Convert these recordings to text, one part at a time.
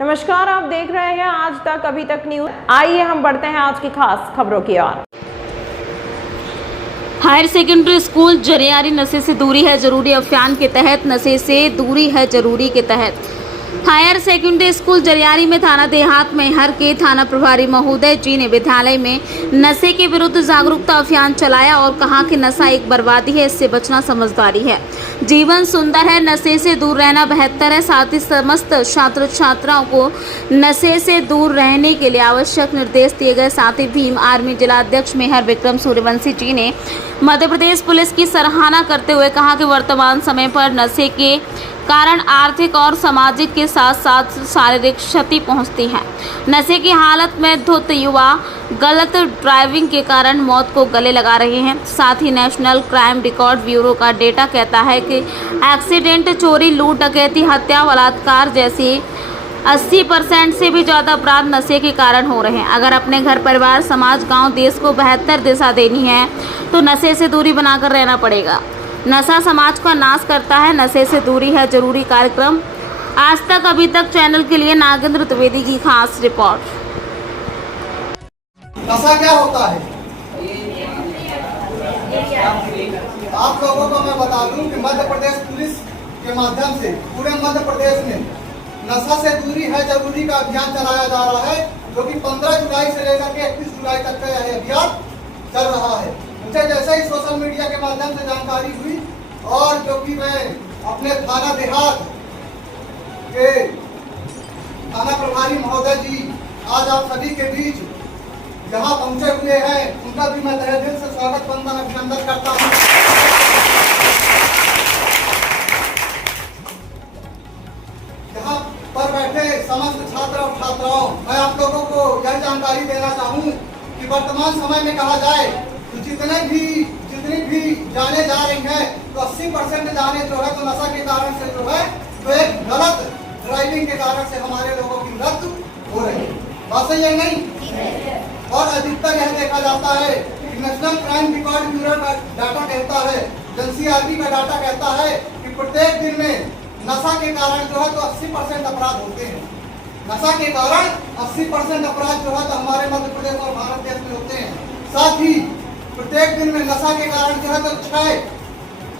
नमस्कार, आप देख रहे हैं आज तक अभी तक न्यूज। आइए हम बढ़ते हैं आज की खास खबरों की ओर। हायर सेकेंडरी स्कूल जरियारी नशे से दूरी है जरूरी अभियान के तहत नशे से दूरी है जरूरी के तहत हायर सेकेंडरी स्कूल जरियारी में थाना देहात में हर के थाना प्रभारी महोदय जी ने विद्यालय में नशे के विरुद्ध जागरूकता अभियान चलाया और कहा कि नशा एक बर्बादी है, इससे बचना समझदारी है। जीवन सुंदर है, नशे से दूर रहना बेहतर है। साथ ही समस्त छात्र छात्राओं को नशे से दूर रहने के लिए आवश्यक निर्देश दिए गए। साथ ही भीम आर्मी जिला अध्यक्ष मेहर विक्रम सूर्यवंशी जी ने मध्य प्रदेश पुलिस की सराहना करते हुए कहा कि वर्तमान समय पर नशे के कारण आर्थिक और सामाजिक के साथ साथ शारीरिक क्षति पहुंचती है। नशे की हालत में धुत युवा गलत ड्राइविंग के कारण मौत को गले लगा रहे हैं। साथ ही नेशनल क्राइम रिकॉर्ड ब्यूरो का डेटा कहता है कि एक्सीडेंट, चोरी, लूट, डकैती, हत्या, बलात्कार जैसी 80% से भी ज़्यादा अपराध नशे के कारण हो रहे हैं। अगर अपने घर परिवार, समाज, गांव, देश को बेहतर दिशा देनी है तो नशे से दूरी बनाकर रहना पड़ेगा। नशा समाज का नाश करता है, नशे से दूरी है जरूरी। कार्यक्रम आज तक अभी तक चैनल के लिए नागेंद्र द्विवेदी की खास रिपोर्ट। नशा क्या होता है? आप लोगों को मैं बता दूं कि मध्य प्रदेश पुलिस के माध्यम से पूरे मध्य प्रदेश में नशा से दूरी है जरूरी का अभियान चलाया जा रहा है, जो कि 15 जुलाई से लेकर के 31 जुलाई तक का यह अभियान चल रहा है। मुझे जैसे ही सोशल मीडिया के माध्यम से जानकारी हुई और जो कि मैं अपने थाना देहात के थाना प्रभारी महोदय जी आज आप सभी के बीच यहाँ पहुंचे हुए हैं, उनका भी मैं तहे दिल से स्वागत, वंदन, अभिनंदन करता हूँ। यहाँ पर बैठे समस्त छात्र और छात्राओं, मैं आप लोगों को यह जानकारी देना चाहूँ कि वर्तमान समय में कहा जाए तो जितनी भी जाने जा रही हैं तो 80% जाने जो है तो नशा के कारण से जो है तो एक गलत ड्राइविंग के कारण से हमारे लोगों की मृत्यु हो रही है। बात सही है नहीं? और अधिकतर यह देखा जाता है कि नेशनल क्राइम रिकॉर्ड ब्यूरो का डाटा कहता है, एनसीआरबी का डाटा कहता है कि प्रत्येक दिन में नशा के कारण जो है तो 80% अपराध होते हैं। नशा के कारण 80% अपराध जो है तो हमारे मध्य प्रदेश और भारत देश में होते हैं। साथ ही प्रत्येक दिन में नशा के कारण जो है तो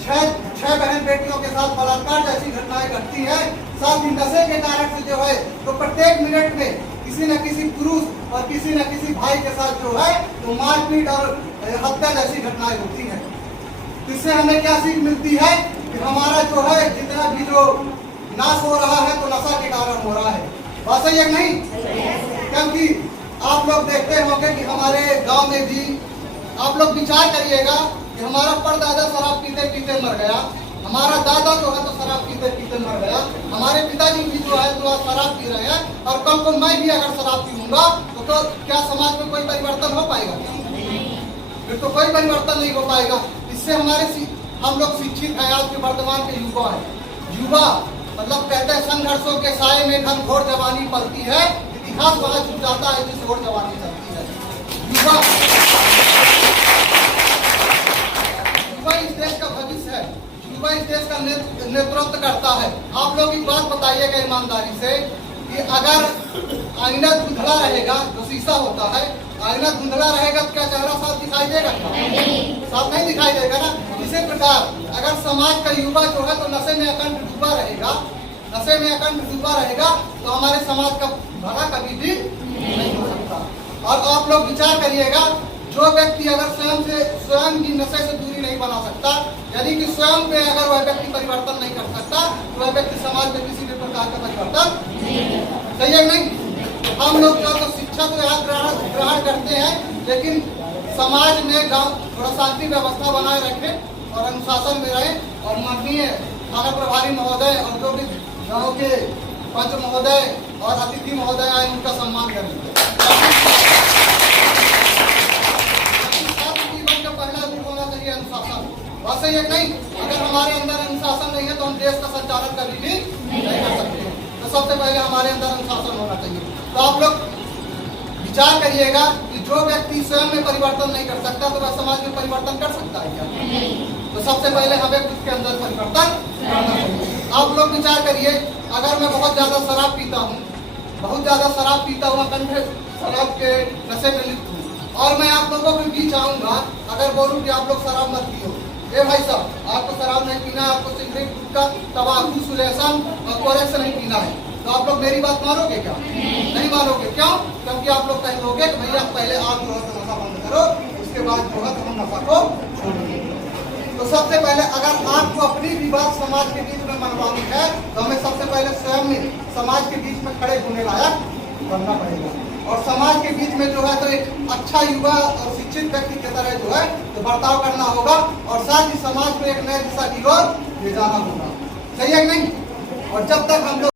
छह बहन बेटियों के साथ बलात्कार जैसी घटनाएं घटती है। साथ ही नशे के कारण से जो है तो प्रत्येक मिनट में किसी न किसी पुरुष और किसी न किसी भाई के साथ जो है तो मारपीट और हत्या जैसी घटनाएं होती हैं। इससे हमें क्या सीख मिलती है कि हमारा जो है जितना भी जो नाश हो रहा है तो नशा के कारण हो रहा है। बात सही है नहीं? क्योंकि आप लोग देखते होंगे कि हमारे गांव में भी आप लोग विचार करिएगा कि हमारा परदादा शराब पीते पीते मर गया, हमारा दादा जो है तो शराब पीते पीते मर गया, हमारे पिताजी भी जो है तो शराब पी रहे हैं, और कल को मैं भी अगर शराब पीऊंगा तो क्या समाज में कोई परिवर्तन हो पाएगा? फिर तो कोई परिवर्तन नहीं हो पाएगा। इससे हम लोग शिक्षित है, आज के वर्तमान के युवा है। युवा मतलब कहते हैं संघर्षों के साए में घनघोर जवानी पलती है, इतिहास वहां छूट जाता है जिस ओर जवानी चलती है। युवा इस देश का भविष्य है, युवा इस देश का नेतृत्व करता है। आप लोग एक बात बताइएगा ईमानदारी से कि अगर आईना धुंधला रहेगा, जो शीशा होता है, आईना धुंधला रहेगा तो क्या चेहरा साफ दिखाई देगा? साफ नहीं दिखाई देगा ना। इसी प्रकार अगर समाज का युवा जो है तो नशे में अखंड डूबा रहेगा तो हमारे समाज का भला कभी भी नहीं हो सकता। और आप लोग विचार करिएगा, जो व्यक्ति अगर स्वयं भी नशे से दूरी नहीं बना सकता, यानी कि स्वयं पे अगर वह व्यक्ति परिवर्तन नहीं कर सकता तो वह व्यक्ति समाज में किसी भी प्रकार का परिवर्तन सही है नहीं? हम लोग जो तो शिक्षा तो यहाँ ग्रहण करते हैं, लेकिन समाज में थोड़ा शांति व्यवस्था बनाए रखें और अनुशासन में रहे, और माननीय थाना प्रभारी महोदय और जो भी गाँव के पंच महोदय और अतिथि महोदय आए उनका सम्मान करें। जीवन का पहला गुण होना चाहिए अनुशासन। बात सही है नहीं? अगर हमारे अंदर अनुशासन नहीं है तो हम देश का संचालन कभी भी नहीं कर सकते। तो सबसे पहले हमारे अंदर अनुशासन होना चाहिए। तो आप लोग विचार करिएगा कि जो व्यक्ति स्वयं में परिवर्तन नहीं कर सकता तो वह समाज में परिवर्तन कर सकता है क्या? तो सबसे पहले हमें खुद के अंदर परिवर्तन करना चाहिए। आप लोग विचार करिए, अगर मैं बहुत ज्यादा शराब पीता हूँ बहुत ज्यादा शराब पीता हुआ कंठ शराब के नशे में लिप्त हूँ, और मैं आप लोगों के बीच आऊंगा अगर बोलूं कि आप लोग शराब मत पियो। ए भाई साहब, आपको शराब नहीं पीना है, आपको सिगरेट, गुटखा, तंबाकू, सुलेसन और कोरेक्स नहीं पीना है, तो आप लोग मेरी बात मानोगे क्या? नहीं मानोगे। क्यों? क्योंकि आप लोग कहोगे कि भैया पहले आप जो है नशा बंद करो, उसके बाद जो है हम नशा को छोड़ेंगे। तो सबसे पहले अगर आपको अपनी भी बात समाज के बीच में मनवानी है तो हमें सबसे पहले स्वयं में समाज के बीच में खड़े होने लायक बनना पड़ेगा, और समाज के बीच में जो है तो एक अच्छा युवा और शिक्षित व्यक्ति की तरह जो है तो बर्ताव करना होगा, और साथ ही समाज को एक नए दिशा की ओर ले जाना होगा। सही है कि नहीं? और जब तक हम लोग